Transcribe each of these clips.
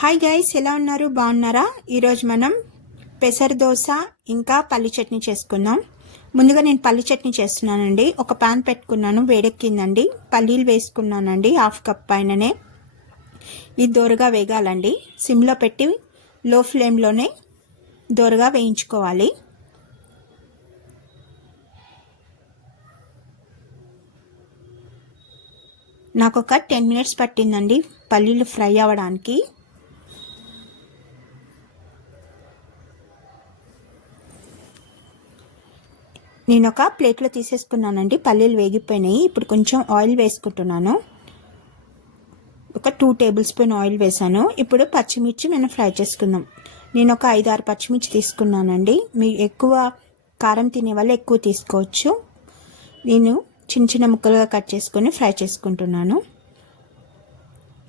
Hi guys, ఎలా ఉన్నారు? బాగున్నారా? ఈరోజు మనం పెసర దోశ ఇంకా పల్లి చట్నీ చేసుకుందాం. ముందుగా నేను పల్లి చట్నీ చేస్తున్నానండి. ఒక పాన్ పెట్టుకున్నాను, వేడెక్కిందండి. పల్లీలు వేసుకున్నానండి, హాఫ్ కప్ పైననే. ఇది దోరగా వేగాలండి. సిమ్లో పెట్టి లో ఫ్లేమ్లోనే దోరగా వేయించుకోవాలి. నాకు ఒక 10 మినిట్స్ పట్టిందండి పల్లీలు ఫ్రై అవ్వడానికి. నేను ఒక ప్లేట్లో తీసేసుకున్నానండి. పల్లీలు వేగిపోయినాయి. ఇప్పుడు కొంచెం ఆయిల్ వేసుకుంటున్నాను. ఒక 2 టేబుల్ స్పూన్ ఆయిల్ వేసాను. ఇప్పుడు పచ్చిమిర్చి మనం ఫ్రై చేసుకుందాం. నేను ఒక 5-6 పచ్చిమిర్చి తీసుకున్నానండి. మీరు ఎక్కువ కారం తినే వాళ్ళు ఎక్కువ తీసుకోవచ్చు. నేను చిన్న చిన్న ముక్కలుగా కట్ చేసుకొని ఫ్రై చేసుకుంటున్నాను.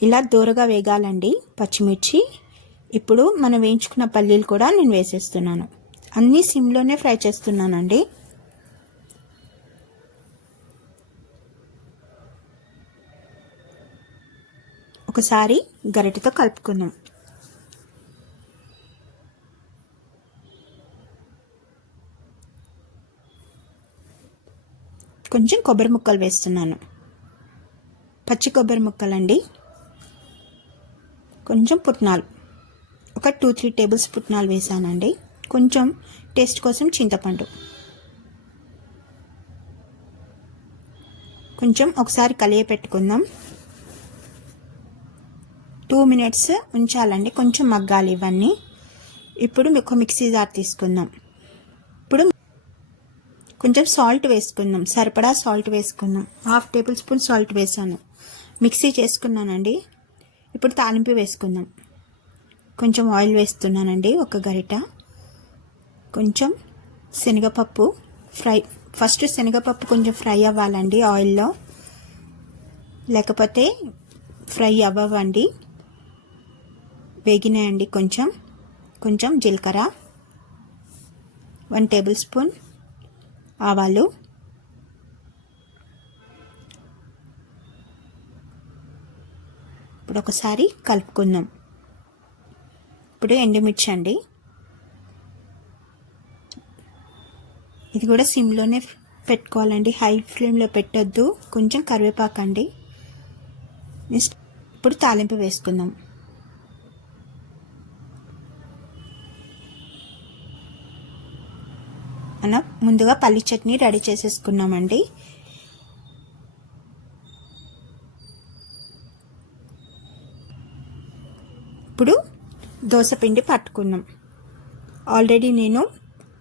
ఇలా దూరగా వేగాలండి పచ్చిమిర్చి. ఇప్పుడు మనం వేయించుకున్న పల్లీలు కూడా నేను వేసేస్తున్నాను. అన్నీ సిమ్లోనే ఫ్రై చేస్తున్నానండి. ఒకసారి గరిటెతో కలుపుకుందాం. కొంచెం కొబ్బరి ముక్కలు వేస్తున్నాను. పచ్చి కొబ్బరి ముక్కలండి. కొంచెం పుట్నాలు, ఒక 2-3 టేబుల్స్ పుట్నాలు వేసానండి. కొంచెం టేస్ట్ కోసం చింతపండు. కొంచెం ఒకసారి కలియ పెట్టుకుందాం. 2 మినిట్స్ ఉంచాలండి, కొంచెం మగ్గాలి ఇవన్నీ. ఇప్పుడు ఒక మిక్సీ జార్ తీసుకుందాం. ఇప్పుడు కొంచెం సాల్ట్ వేసుకుందాం, సరిపడా సాల్ట్ వేసుకుందాం. 1/2 టేబుల్ స్పూన్ సాల్ట్ వేసాను. మిక్సీ చేసుకున్నానండి. ఇప్పుడు తాలింపు వేసుకుందాం. కొంచెం ఆయిల్ వేస్తున్నానండి, ఒక గరిట. కొంచెం శనగపప్పు ఫ్రై. ఫస్ట్ శనగపప్పు కొంచెం ఫ్రై అవ్వాలండి ఆయిల్లో, లేకపోతే ఫ్రై అవ్వండి. వేగినాయండి. కొంచెం జీలకర్ర, 1 టేబుల్ స్పూన్ ఆవాలు, ఇప్పుడు ఒకసారి కలుపుకుందాం. ఇప్పుడు ఎండుమిర్చి అండి. ఇది కూడా సిమ్లోనే పెట్టుకోవాలండి, హై ఫ్లేమ్లో పెట్టొద్దు. కొంచెం కరివేపాకు అండి. ఇప్పుడు తాలింపు వేసుకుందాం. మనం ముందుగా పల్లి చట్నీ రెడీ చేసేసుకున్నామండి. ఇప్పుడు దోశ పిండి పట్టుకుందాం. ఆల్రెడీ నేను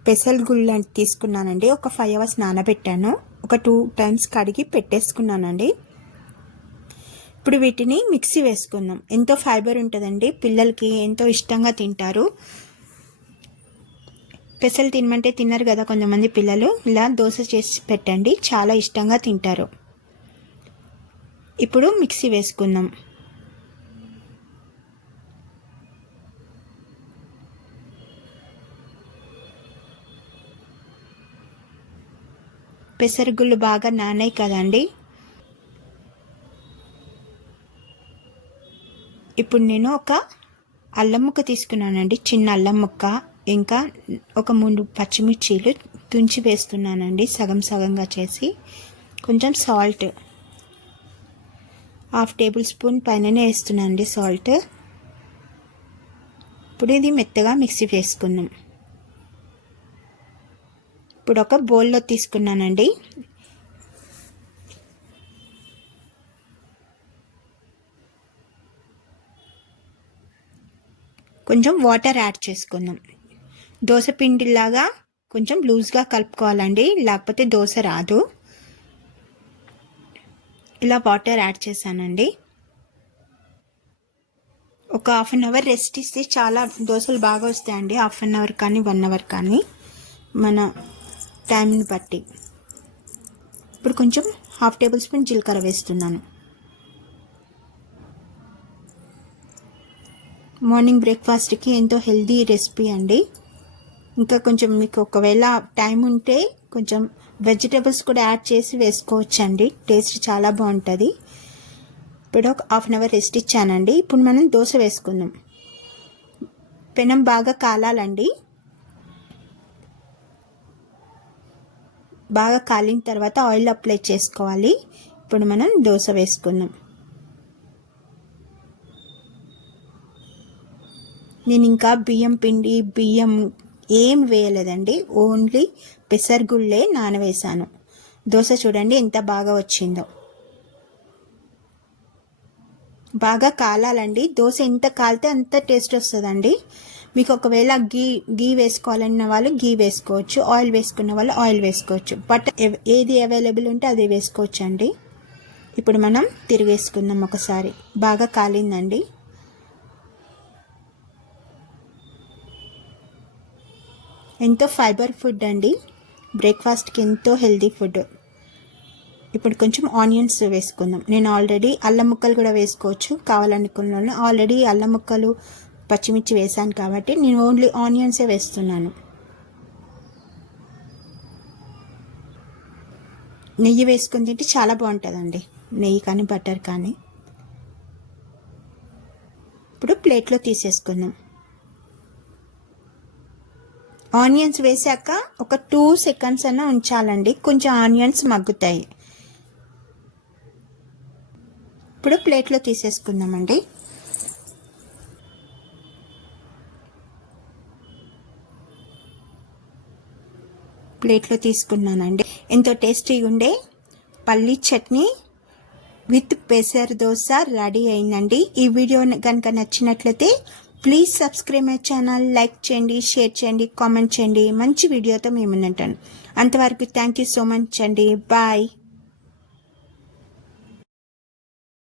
పెసల్ గుళ్ళు తీసుకున్నానండి. ఒక 5 అవర్స్ నానబెట్టాను. ఒక 2 టైమ్స్ కడిగి పెట్టేసుకున్నానండి. ఇప్పుడు వీటిని మిక్సీ వేసుకుందాం. ఎంతో ఫైబర్ ఉంటుందండి, పిల్లలకి ఎంతో ఇష్టంగా తింటారు. పెసలు తినమంటే తిన్నారు కదా కొంతమంది పిల్లలు. ఇలా దోశ చేసి పెట్టండి, చాలా ఇష్టంగా తింటారు. ఇప్పుడు మిక్సీ వేసుకుందాం. పెసరగుళ్ళు బాగా నానాయి కదండి. ఇప్పుడు నేను ఒక అల్లం ముక్క తీసుకున్నానండి, చిన్న అల్లం ముక్క. ఇంకా ఒక 3 పచ్చిమిర్చీలు తుంచి వేస్తున్నానండి, సగం సగంగా చేసి. కొంచెం సాల్ట్, 1/2 టేబుల్ స్పూన్ పైననే వేస్తున్నానండి సాల్ట్. ఇప్పుడు ఇది మెత్తగా మిక్సీ వేసుకుందాం. ఇప్పుడు ఒక బౌల్లో తీసుకున్నానండి. కొంచెం వాటర్ యాడ్ చేసుకుందాం. దోశ పిండిలాగా కొంచెం లూజ్గా కలుపుకోవాలండి, లేకపోతే దోశ రాదు. ఇలా వాటర్ యాడ్ చేశానండి. ఒక 1/2 అవర్ రెస్ట్ ఇస్తే చాలా దోశలు బాగా వస్తాయండి. 1/2 అవర్ కానీ 1 అవర్ కానీ, మన టైంని బట్టి. ఇప్పుడు కొంచెం 1/2 టేబుల్ స్పూన్ జీలకర్ర వేస్తున్నాను. మార్నింగ్ బ్రేక్ఫాస్ట్కి ఎంతో హెల్దీ రెసిపీ అండి. ఇంకా కొంచెం మీకు ఒకవేళ టైం ఉంటే కొంచెం వెజిటేబుల్స్ కూడా యాడ్ చేసి వేసుకోవచ్చండి, టేస్ట్ చాలా బాగుంటుంది. ఇప్పుడు ఒక 1/2 అవర్ రెస్ట్ ఇచ్చానండి. ఇప్పుడు మనం దోశ వేసుకుందాం. పెనం బాగా కాలాలండి. బాగా కాలిన తర్వాత ఆయిల్ అప్లై చేసుకోవాలి. ఇప్పుడు మనం దోశ వేసుకుందాం. నేను ఇంకా బియ్యం ఏం వేయలేదండి, ఓన్లీ పెసరగుళ్ళే నానవేసాను. దోశ చూడండి ఎంత బాగా వచ్చిందో. బాగా కాలాలండి. దోశ ఎంత కాలితే అంత టేస్ట్ వస్తుందండి. మీకు ఒకవేళ గీ వేసుకోవాలన్న వాళ్ళు గీ వేసుకోవచ్చు, ఆయిల్ వేసుకున్న వాళ్ళు ఆయిల్ వేసుకోవచ్చు. బట్ ఏది అవైలబుల్ ఉంటే అది వేసుకోవచ్చు అండి. ఇప్పుడు మనం తిరిగేసుకుందాం ఒకసారి. బాగా కాలిందండి. ఎంతో ఫైబర్ ఫుడ్ అండి, బ్రేక్ఫాస్ట్కి ఎంతో హెల్తీ ఫుడ్. ఇప్పుడు కొంచెం ఆనియన్స్ వేసుకుందాం. నేను ఆల్రెడీ అల్లం ముక్కలు కూడా వేసుకోవచ్చు కావాలనుకున్నాను. ఆల్రెడీ అల్లం ముక్కలు పచ్చిమిర్చి వేసాను కాబట్టి నేను ఓన్లీ ఆనియన్సే వేస్తున్నాను. నెయ్యి వేసుకుని తింటే చాలా బాగుంటుందండి, నెయ్యి కానీ బటర్ కానీ. ఇప్పుడు ప్లేట్లో తీసేసుకుందాం. ఆనియన్స్ వేసాక ఒక 2 సెకండ్స్ అన్నా ఉంచాలండి, కొంచెం ఆనియన్స్ మగ్గుతాయి. ఇప్పుడు ప్లేట్లో తీసేసుకుందామండి. ప్లేట్లో తీసుకున్నానండి. ఎంతో టేస్టీగా ఉండే పల్లీ చట్నీ విత్ పెసర్ దోశ రెడీ అయిందండి. ఈ వీడియో కనుక నచ్చినట్లయితే please subscribe my channel, like చేయండి, షేర్ చేయండి, కామెంట్ చేయండి. మంచి వీడియోతో మేము ఉంటాను. అంతవరకు థ్యాంక్ యూ సో మచ్ అండి. బాయ్.